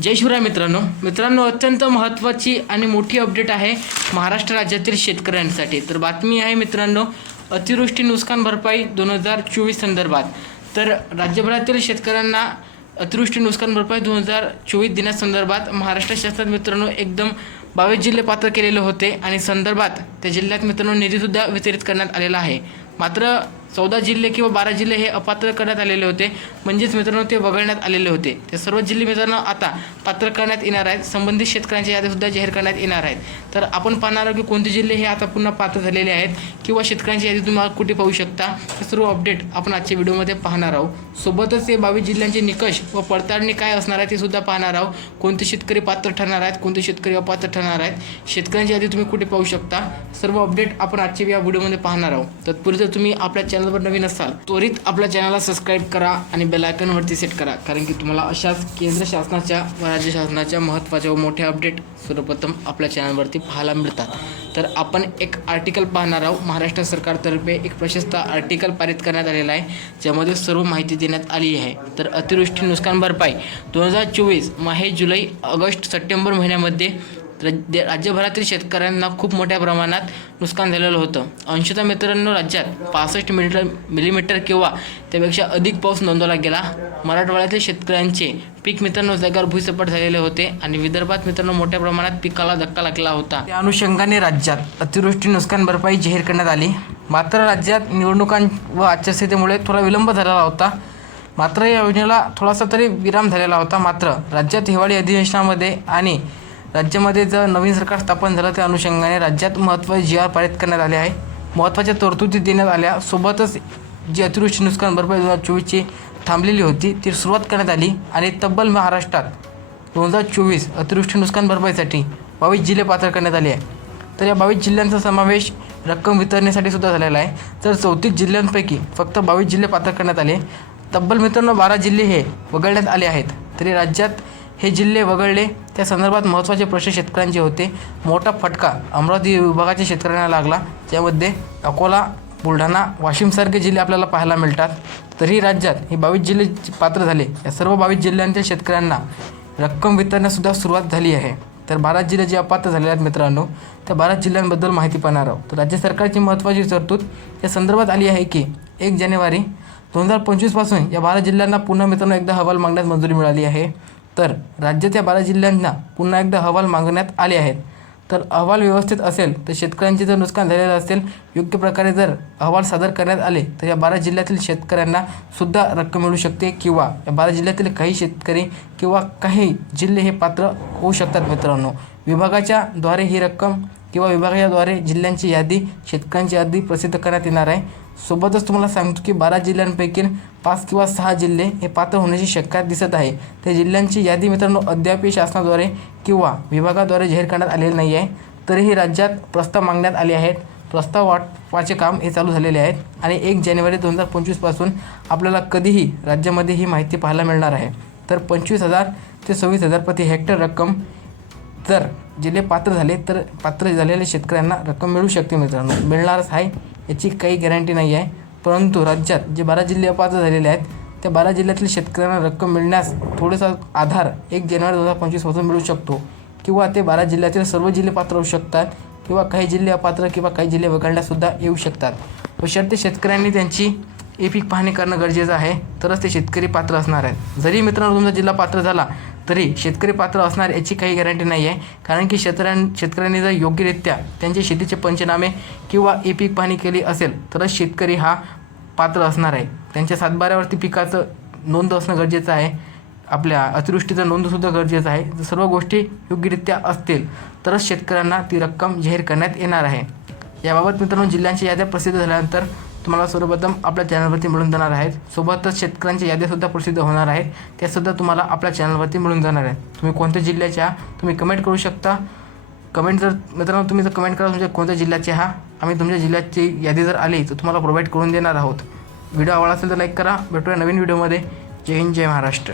जय शिवराय मित्रांनो. मित्रांनो अत्यंत महत्त्वाची आणि मोठी अपडेट आहे महाराष्ट्र राज्यातील शेतकऱ्यांसाठी. तर बातमी आहे मित्रांनो अतिवृष्टी नुकसान भरपाई दोन हजार चोवीस संदर्भात. तर राज्यभरातील शेतकऱ्यांना अतिवृष्टी नुकसान भरपाई दोन हजार चोवीस दिनासंदर्भात महाराष्ट्र शासनात मित्रांनो एकदम बावीस जिल्हे पात्र केलेले होते आणि संदर्भात त्या जिल्ह्यात मित्रांनो निधीसुद्धा वितरित करण्यात आलेला आहे. मात्र चौदा जिल्हे किंवा बारा जिल्हे हे अपात्र करण्यात आलेले होते. म्हणजेच मित्रांनो ते वगळण्यात आलेले होते. ते सर्व जिल्हे मित्रांनो आता पात्र करण्यात येणार आहेत. संबंधित शेतकऱ्यांच्या यादीसुद्धा जाहीर करण्यात येणार आहेत. तर आपण पाहणार आहोत की कोणते जिल्हे हे आता पुन्हा पात्र झालेले आहेत किंवा शेतकऱ्यांची यादी तुम्हाला कुठे पाहू शकता? हे सर्व अपडेट आपण आजच्या व्हिडिओमध्ये पाहणार आहोत. सोबतच ते बावीस जिल्ह्यांचे निकष व पडताळणी काय असणार आहे ते सुद्धा पाहणार आहोत. कोणते शेतकरी पात्र ठरणार आहेत कोणते शेतकरी अपात्र ठरणार आहेत शेतकऱ्यांची यादी तुम्ही कुठे पाहू शकता? सर्व अपडेट आपण आजच्या या व्हिडिओमध्ये पाहणार आहोत. तत्पूर्वी जर तुम्ही आपल्या चॅनल चॅनलवर नवीन असाल त्वरित आपल्या चॅनलला सबस्क्राईब करा आणि बेल सेट करा. कारण की तुम्हाला अशाच केंद्र शासनाच्या व राज्य शासनाच्या महत्त्वाच्या व मोठ्या अपडेट सर्वप्रथम आपल्या चॅनलवरती पाहायला मिळतात. तर आपण एक आर्टिकल पाहणार आहोत. महाराष्ट्र सरकारतर्फे एक प्रशस्त आर्टिकल पारित करण्यात आलेला आहे ज्यामध्ये सर्व माहिती देण्यात आली आहे. तर अतिवृष्टी नुकसान भरपाई दोन हजार चोवीस मे जुलै ऑगस्ट सप्टेंबर महिन्यामध्ये राज्यभरातील शेतकऱ्यांना खूप मोठ्या प्रमाणात नुकसान झालेलं होतं. अंशतः मित्रांनो राज्यात पासष्ट मिलीटर मिलीमीटर किंवा त्यापेक्षा अधिक पाऊस नोंदवला गेला. मराठवाड्यातील शेतकऱ्यांचे पीक मित्रांनो जागेवर भुईसपाट झालेले होते आणि विदर्भात मित्रांनो मोठ्या प्रमाणात पिकाला धक्का लागला होता. त्या अनुषंगाने राज्यात अतिवृष्टी नुकसान भरपाई जाहीर करण्यात आली. मात्र राज्यात निवडणुकां व आचारसंहितेमुळे थोडा विलंब झालेला होता. मात्र या योजनेला थोडासा तरी विराम झालेला होता. मात्र राज्यात हिवाळी अधिवेशनामध्ये आणि राज्यामध्ये जर नवीन सरकार स्थापन झालं त्या अनुषंगाने राज्यात महत्त्वाचे जी आर पारित करण्यात आले आहे. महत्त्वाच्या तरतुदी देण्यात आल्या. सोबतच जी अतिवृष्टी नुकसान भरपाई दोन हजार चोवीसची थांबलेली होती ती सुरुवात करण्यात आली आणि तब्बल महाराष्ट्रात दोन हजार चोवीस अतिवृष्टी नुकसान भरपाईसाठी बावीस जिल्हे पात्र करण्यात आले आहे तर या बावीस जिल्ह्यांचा समावेश रक्कम वितरणेसाठी सुद्धा झालेला आहे. तर चौतीस जिल्ह्यांपैकी फक्त बावीस जिल्हे पात्र करण्यात आले. तब्बल मित्रांनो बारा जिल्हे हे वगळण्यात आले आहेत. तरी राज्यात हे जिल्हे वगळले त्या संदर्भात महत्त्वाचे प्रश्न शेतकऱ्यांचे होते. मोठा फटका अमरावती विभागाच्या शेतकऱ्यांना लागला. त्यामध्ये अकोला बुलढाणा वाशिमसारखे जिल्हे आपल्याला पाहायला मिळतात. तरीही राज्यात हे बावीस जिल्हे पात्र झाले. या सर्व बावीस जिल्ह्यांच्या शेतकऱ्यांना रक्कम वितरण्यासुद्धा सुरुवात झाली आहे. तर बारा जिल्हे जे अपात्र झाले आहेत मित्रांनो त्या बारा जिल्ह्यांबद्दल माहिती पाहणार आहोत. तर राज्य सरकारची महत्त्वाची तरतूद या संदर्भात आली आहे की एक जानेवारी दोन हजार पंचवीसपासून या बारा जिल्ह्यांना पुन्हा मित्रांनो एकदा अहवाल मागण्यास मंजुरी मिळाली आहे. तर राज्याच्या बारा जिल्ह्यांना पुन्हा एकदा अहवाल मागण्यात आले आहेत. तर अहवाल व्यवस्थित असेल तर शेतकऱ्यांचे जर नुकसान झालेलं असेल योग्य प्रकारे जर अहवाल सादर करण्यात आले तर या बारा जिल्ह्यातील शेतकऱ्यांना सुद्धा रक्कम मिळू शकते किंवा या बारा जिल्ह्यातील काही शेतकरी किंवा काही जिल्हे हे पात्र होऊ शकतात मित्रांनो. विभागाच्या द्वारे ही रक्कम किंवा विभागाच्याद्वारे जिल्ह्यांची यादी शेतकऱ्यांची यादी प्रसिद्ध करण्यात येणार आहे. सोबतच तुम्हाला सांगतो की बारा जिल्ह्यांपैकी पाच किंवा सहा जिल्हे हे पात्र होण्याची शक्यता दिसत आहे. त्या जिल्ह्यांची यादी मित्रांनो अद्याप शासनाद्वारे किंवा विभागाद्वारे जाहीर करण्यात आलेली नाही आहे. तरीही राज्यात प्रस्ताव मागण्यात आले आहेत. प्रस्ताव वाटपाचे काम हे चालू झालेले आहेत आणि एक जानेवारी दोन हजार पंचवीसपासून आपल्याला कधीही राज्यामध्ये ही माहिती पाहायला मिळणार आहे. तर पंचवीस हजार ते सव्वीस हजार प्रति हेक्टर रक्कम जर जिल्हे पात्र झाले तर पात्र झालेल्या शेतकऱ्यांना रक्कम मिळू शकते मित्रांनो. मिळणारच आहे याची काही गॅरंटी नाही आहे. परंतु राज्यात जे बारा जिल्हे अपात्र झालेले आहेत त्या बारा जिल्ह्यातील शेतकऱ्यांना रक्कम मिळण्यास थोडासा आधार एक जानेवारी दोन हजार पंचवीसपासून मिळू शकतो. किंवा ते बारा जिल्ह्यातील सर्व जिल्हे पात्र होऊ शकतात किंवा काही जिल्हे अपात्र किंवा काही जिल्हे वगळण्यासुद्धा येऊ शकतात. व शर्ते शेतकऱ्यांनी त्यांची ए पीक पाहणी करणं गरजेचं आहे तरच ते शेतकरी पात्र असणार आहेत. जरी मित्रांनो तुमचा जिल्हा पात्र झाला तरी शेतकरी पात्र असणार याची काही गॅरंटी नाही आहे कारण की शेतकऱ्यां शेतकऱ्यांनी जर योग्यरित्या त्यांचे शेतीचे पंचनामे किंवा ए पीक पाहणी केली असेल तरच शेतकरी हा पात्र असणार आहे. त्यांच्या सातबाऱ्यावरती पिकाचं नोंद असणं गरजेचं आहे. आपल्या अतिवृष्टीचं नोंदसुद्धा गरजेचं आहे. जर सर्व गोष्टी योग्यरित्या असतील तरच शेतकऱ्यांना ती रक्कम जाहीर करण्यात येणार आहे. याबाबत मित्रांनो जिल्ह्यांच्या याद्या प्रसिद्ध झाल्यानंतर तुम्हाला सर्वप्रथम आपल्या चॅनलवरती मिळून जाणार आहेत. सोबतच शेतकऱ्यांच्या याद्यासुद्धा प्रसिद्ध होणार आहेत. त्यासुद्धा तुम्हाला आपल्या चॅनलवरती मिळून जाणार आहेत. तुम्ही कोणत्या जिल्ह्याच्या तुम्ही कमेंट करू शकता. कमेंट जर मित्रांनो तुम्ही जर कमेंट करा तुमच्या कोणत्या जिल्ह्याचे हा आम्ही तुमच्या जिल्ह्याची यादी जर आली तर तुम्हाला प्रोव्हाइड करून देणार आहोत. व्हिडिओ आवडला असेल तर लाईक करा. भेटूया नवीन व्हिडिओमध्ये जय हिंद जय महाराष्ट्र.